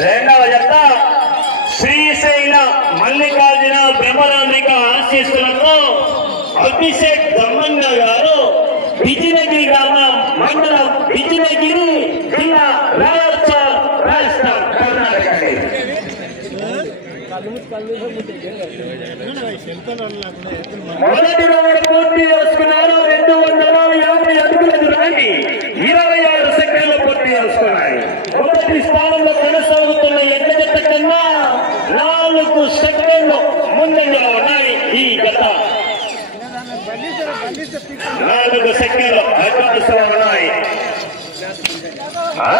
రెండవ జత శ్రీశైల మల్లికార్జున బ్రహ్మరాంబిక ఆశీస్సులతో అభిషేక్ దమ్మన్న గారు విజయనగిరి గ్రామం మండలం విజయనగిరి జిల్లా రాష్ట్ర రాష్ట్రం కర్ణాటక మొదటి రౌండ్ పూర్తి చేసుకున్నారు. అడుగుల ఇరవై ఆరు సెకండ్లు పూర్తి చేసుకున్నాయి. మొదటి స్థానంలో కొనసాగుతున్న ఎడ్ల జత కన్నా నాలుగు సెకండ్లు ముందంజలో ఉన్నాయి ఈ గత. నాలుగు సెకండ్లు అడ్వాన్స్ ఉన్నాయి ఆ!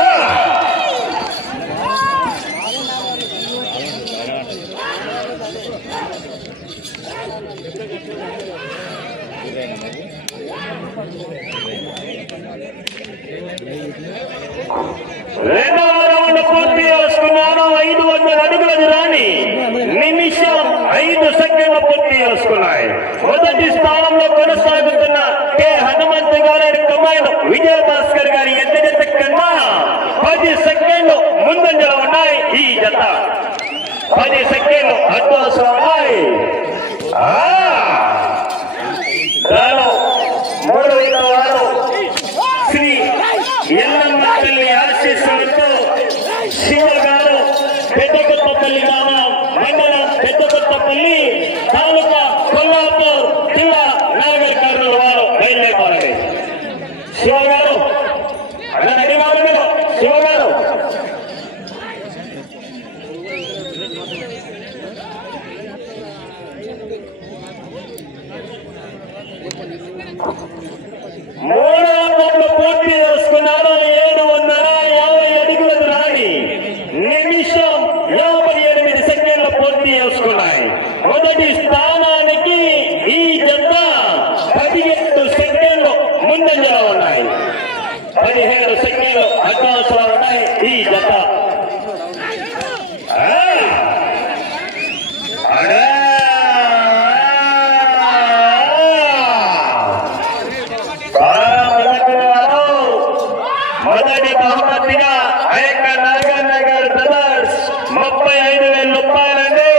రెండవ రౌండ్ పూర్తి చేసుకున్నారు ఐదు వందల అడుగుల దూరాన్ని నిమిషం ఐదు సెకండ్లు పూర్తి చేసుకున్నాయి మొదటి స్థానంలో కొనసాగుతున్న కె హనుమంత్ గారి కమాండ్ విజయ భాస్కర్ గారి ఎంత జత కన్నా పది సెకండ్లు ముందంజలో ఉన్నాయి ఈ జత పది సెకండ్లు అడ్వాన్స్లో ఉన్నాయి ఆ! వారు శ్రీ ఎల్లమ్మ తల్లి ఆశీస్సులతో శివ గారు పెద్దకొత్తపల్లి గ్రామం మండలం పెద్దకొత్తపల్లి తాలూకా కొల్లాపూర్ జిల్లా నాగర్ కర్నూలు వారు బయలుదేరారండి శివ గారు అలా అడిగారు మీరు శివ గారు మూడవ కోట్లు పూర్తి చేసుకున్నారు ఏడు వందల యాభై అడుగుల రాని నిమిషం యాభై ఎనిమిది సెకండ్లు పూర్తి చేసుకున్నాయి మొదటి స్థానానికి ఈ జత పదిహేడు సెకండ్లు ముందంజలో ఉన్నాయి పదిహేడు సెకండ్లు అడ్వాన్స్లో ఉన్నాయి ఈ జత ఆ! అడా! మొదటి బహుమతిగా ఆ యొక్క బ్రదర్స్ ముప్పై ఐదు వేల రూపాయలండి.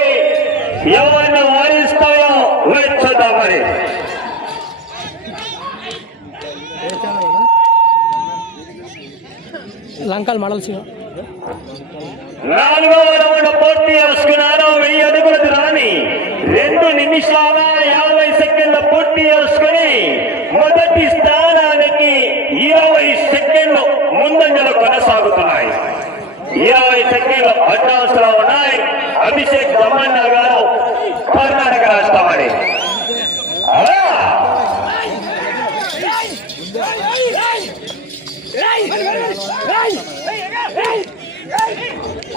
ఎవరిని వారిస్తాయో మరి లంకాల్ మోడల్ సింగ్ నాలుగవ రౌండ్ పూర్తి చేసుకున్నారు వెయ్యి అడుగులకు రాని రెండు నిమిషాల యాభై సెకండ్ల పూర్తి చేసుకుని మొదటి స్థానానికి ఇరవై సెకండ్లు ముందంజలు కొనసాగుతున్నాయి ఇరవై సెకండ్లు అడ్వాన్స్లో ఉన్నాయి అభిషేక్ దమ్మన్న గారు కర్ణాటక రాష్ట్రం అని అలా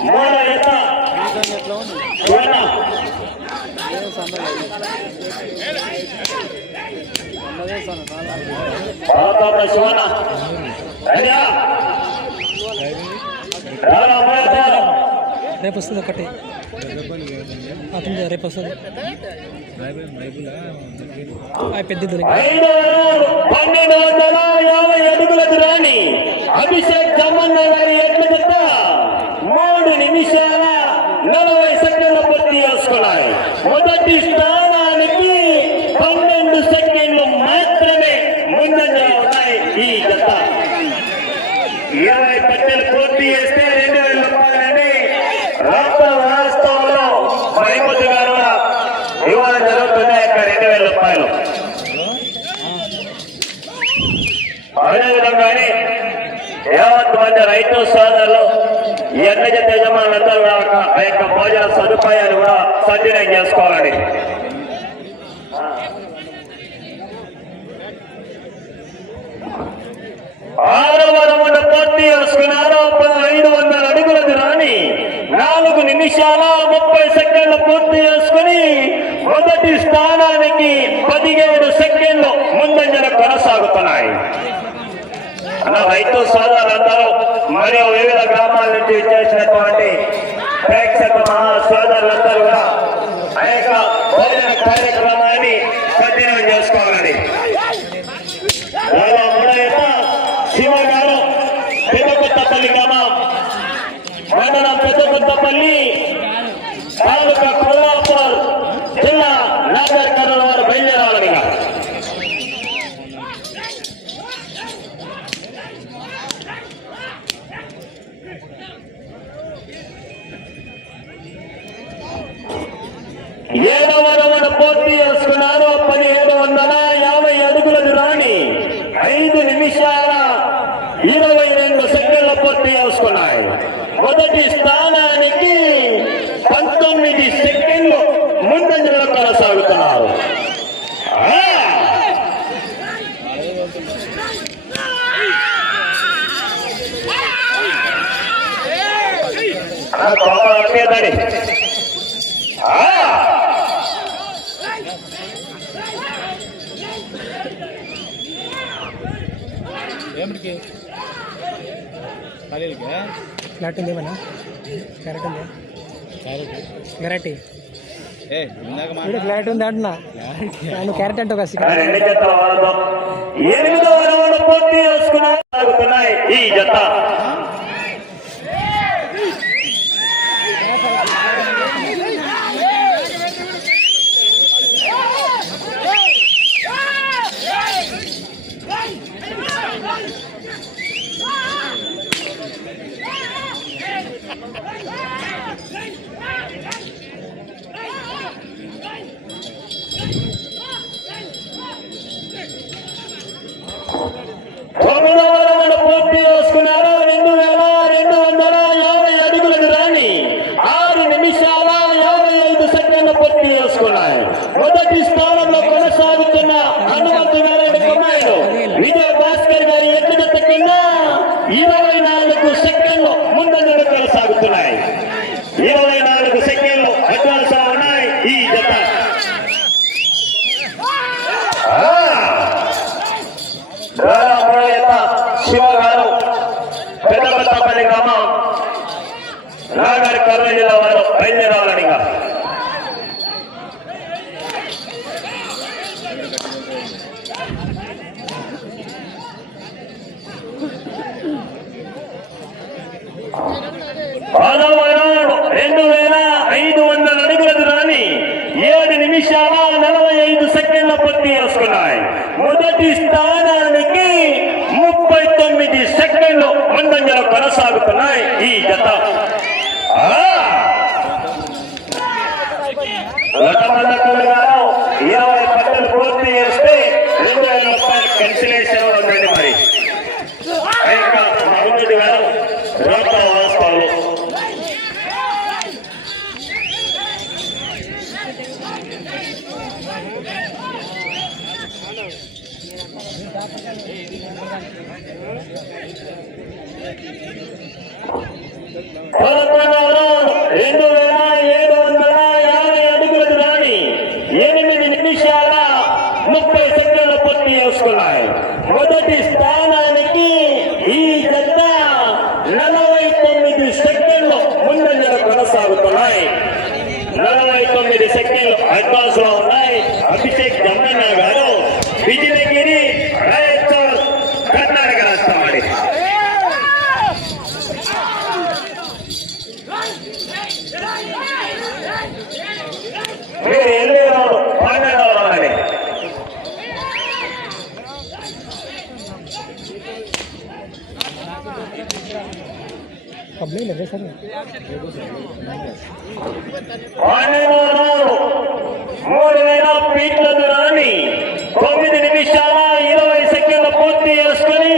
మూడో ఎత్త శివన్న. పాప రేపు వస్తుంది ఒకటి. అతను రేపు వస్తుంది. ఆ పన్నెండు వందల యాభై అభిషేక్ జమ్మన్న గారి ఎట్ల మూడు నిమిషాల నలభై సెకండ్ల పూర్తి చేసుకున్నాయి. మొదటి స్థానానికి పన్నెండు సెకండ్ మాత్రమే ముందంజలో ఉన్నాయి ఈ జత ఇరవై పట్టెలు పూర్తి చేస్తే రెండు వేల రూపాయలని రాష్ట్ర వాస్తవంలో మహిమతి గారు కూడా ఇవ్వడం జరుగుతున్నాయి యొక్క రెండు వేల రూపాయలు. అదేవిధంగానే యావత్ మంది రైతు సోదరులు ఈ అన్న జత యజమానులందరూ కూడా ఆ యొక్క భోజన సదుపాయాన్ని కూడా సద్వినియోగం చేసుకోవాలని భారతీయ పూర్తి ఐదు వందల అడుగులకు రాని నాలుగు నిమిషాల ముప్పై సెకండ్లు పూర్తి చేసుకుని మొదటి స్థానానికి పదిహేడు సెకండ్లు ముందంజలు కొనసాగుతున్నాయి. అన్న రైతు సోదరులందరూ మరియు వివిధ గ్రామాల నుంచి చేసినటువంటి ప్రేక్షక మహా సోదరులందరూ కూడా ఆ యొక్క భోజన కార్యక్రమాన్ని సద్వినియోగం చేసుకోవాలని మూడో తాడేపల్లి గ్రామం. మండలం పెద్దకొత్తపల్లి తాలూకా కొల్లాపూర్ జిల్లా నాగర్ కర్నూలు వారు బయలుదేరాలని ఏడవ రౌండ్ పూర్తి చేసుకున్నారు పదిహేడు వందల యాభై అడుగులకు రాని ఐదు నిమిషాల ఇరవై రెండు సెకండ్ల పూర్తి చేసుకున్నాయి మొదటి స్థానానికి పంతొమ్మిది సెకండ్లు ముందంజలో కొనసాగుతున్నారు ఆ! ఆ, కోపం అనిపించదండి. ఆ ఏమిటికి ఖాళీలకి ఫ్లాట్ ఉంది ఏమన్నా క్యారెట్ ఉంది. క్యారెట్. క్లారిటీ ఉంది అంటున్నా. నువ్వు క్యారెట్ అంటే ఒక ఆ రెండు జత వాడదాం ఎనిమిదవ రౌండ్ పూర్తి చేసుకున్నా సాగుతున్నాయి ఈ జత తొమ్మిదవ రౌండ్ పూర్తి చేసుకున్నారు రెండు వేల రెండు వందల యాభై అడుగులకు రాని ఆరు నిమిషాల యాభై ఐదు సెకండ్లు పూర్తి చేసుకున్నాయి మొదటి స్థానంలో కొనసాగుతున్న హనుమంతు నారాయణ కుమారుడు విజయ భాస్కర్ గారి ఎత్తు జత కింద ఇరవై నాలుగు సెకండ్లు ముందంజలు కొనసాగుతున్నాయి ఈరోజు నాలుగు సెకండ్లు అడ్వాన్స్ ఉన్నాయి ఈ జత ఆ! మూడేత శివ గారు పెద్దపల్లి గ్రామం నాగర్ కర్నూలు జిల్లా వారు బయలుదేరాలని పదవనాడు రెండు వేల ఐదు వందల అడుగులకు రాని ఏడు నిమిషాల నలభై ఐదు సెకండ్ల పూర్తి చేసుకున్నాయి మొదటి స్థానానికి ముప్పై తొమ్మిది సెకండ్లు ముందంజలు కొనసాగుతున్నాయి ఈ జత ఆ! లతమల్లకూరు గారు ఇరవై పట్టలు పూర్తి చేస్తే రెండు వేల రూపాయలు కన్సిలేషన్ ఉందండి మరి ఇంకా మహమ్మద్ గారు రోడ్ల వాస్తవాలు పదకొండవ రౌండ్ రెండు వేల ఏడు వందల యాభై అడుగులకు రాని ఎనిమిది నిమిషాల ముప్పై సెకండ్లు పూర్తి చేసుకున్నాయి మొదటి స్థానానికి ఈ జత నలభై తొమ్మిది సెకండ్లు ముందంజలు కొనసాగుతున్నాయి నలభై అడ్వాన్స్లో ఉన్నాయి. అభిషేక్ జమ్మన్న గారు విజయగిరి రాయచూర్ కర్ణాటక రాష్ట్రం వాడి మీరు ఎనిమిది రౌండ్ పన్నెండవ రౌండ్ అండి పబ్లిక్ లేదు సార్ పన్నెండవ రౌండ్ మూడు వేల ఫీట్ల దూరాన్ని తొమ్మిది నిమిషాల ఇరవై సెకండ్ల పూర్తి చేసుకుని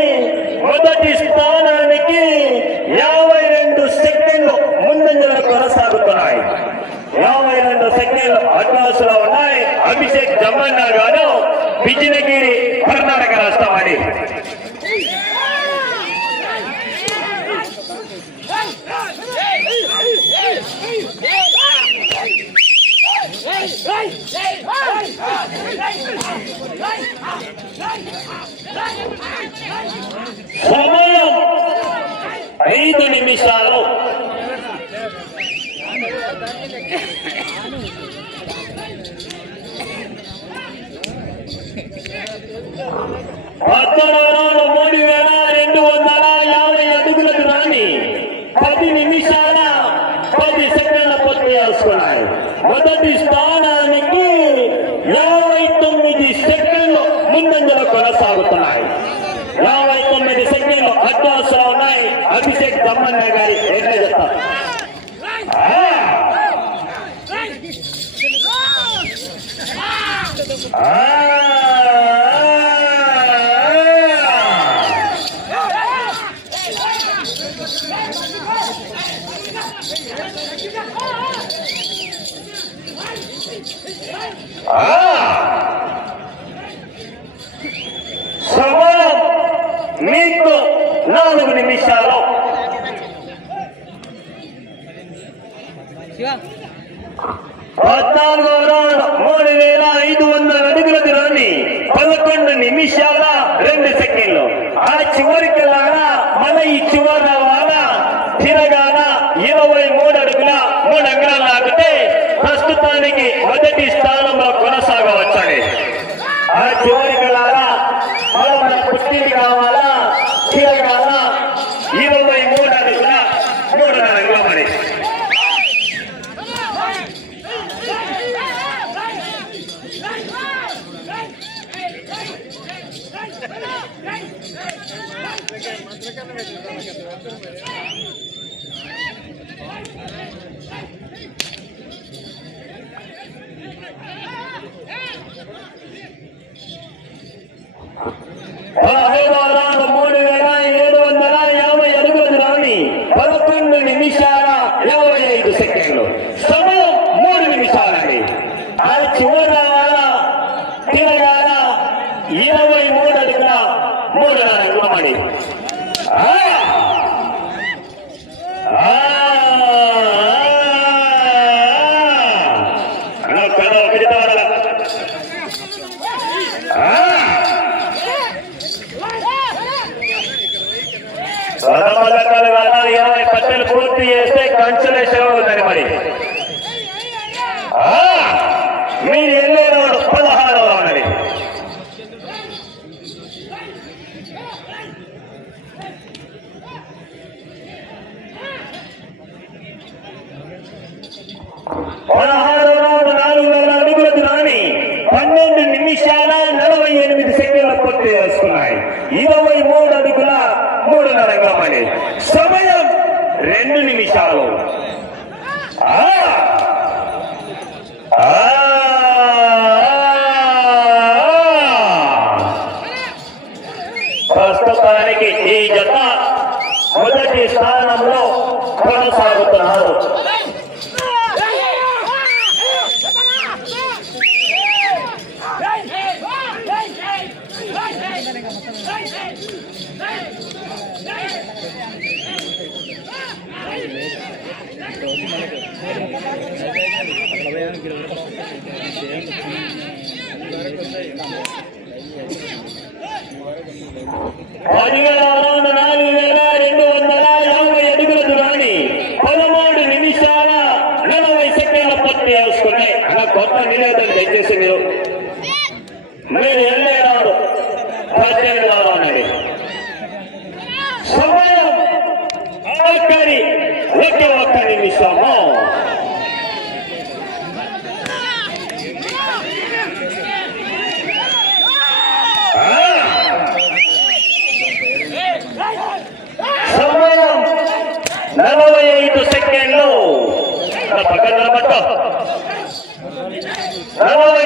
మొదటి స్థానానికి యాభై రెండు సెకండ్లు ముందంజలు కొనసాగుతున్నాయి. యాభై రెండు సెకండ్లు అడ్వాన్స్లో ఉన్నాయి. అభిషేక్ జమ్మన్న గారు బిజినగిరి కర్ణాటక రాష్ట్రం అని రెండు నిమిషాలు వేల రెండు వందల యాభై రాని పది పది మొదటి స్థానానికి యాభై తొమ్మిది సెకండ్లు ముందంజలో కొనసాగుతున్నాయి. అభిషేక్ బ్రహ్మణ్య గారి ఎట్లా చెప్తారు Ah! ఆ! ఆ! సమయం మీకు నాలుగు నిమిషాలు శివ పద్నాలుగో రౌండ్ మూడు వేల ఐదు వందల అడుగుల దూరాన్ని పదకొండు నిమిషాల రెండు సెకండ్లు. ఆ చివరికి లాగా మన ఈ చివరి వాళ్ళ తిరగాల ఇరవై మూడు అడుగుల మూడు అంగుళాలు లాగితే ప్రస్తుతానికి మొదటి స్థానంలో కొనసాగవచ్చని. ఆ చివరికి లాగా మనం పుట్టింది కావాలా? తిరగాల ఇరవై మూడు అడుగుల మూడున్నర అంగుళం మరి పదహైదు మూడు వేల ఏడు వందల యాభై అడుగుల దూరాన్ని పదకొండు నిమిషాల యాభై ఐదు సెకండ్లు సమయం మూడు నిమిషాలండి ఆ చివర తిరగాల ఇరవై మూడు అడుగుల మూడున్నర అంగుళమని ఆ! ఆ! అలా కథ ఒకటి తాడాల. ఆ! పదమూడు వేల ఇరవై పట్టెలు పూర్తి చేస్తే కన్సలేషన్ ఉందని మరి ఆ! మీరు ఎన్నో రౌండ్ పదహారవ రౌండ్ అది పదహారు నాలుగు వందల అడుగుల రాని పన్నెండు నిమిషాల నలభై ఎనిమిది సెకండ్ల పూర్తి చేసుకున్నాయి. ఇరవై మూడు అడుగుల మూడున్నర గ్రామని సమయం రెండు నిమిషాలు. ఆ! ప్రస్తుతానికి ఈ జత మొదటి స్థానంలో కొనసాగుతున్నారు పదివేల రౌండ్ నాలుగు వేల రెండు వందల యాభై అడుగుల దూరాన్ని పదమూడు నిమిషాల నలభై సెకండ్ల అలా కొత్త నివేదన దయచేసి మీరు. మీరు వెళ్ళే రౌండ్ పద్దెనిమిది নামাজ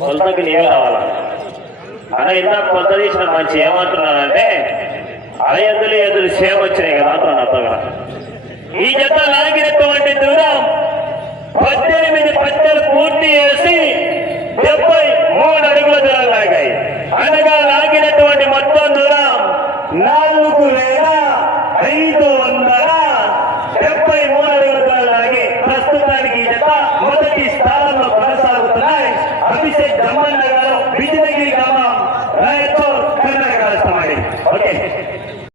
కొలతకి నీళ్ళు కావాలా? అన్న ఇందాక కొలత తీసిన మంచి ఏమంటున్నానంటే అల ఎద్దులు ఎదురు సేవ వచ్చినాయి కదా అంటున్నాను అత్తగా ఈ జత లాగినటువంటి దూరం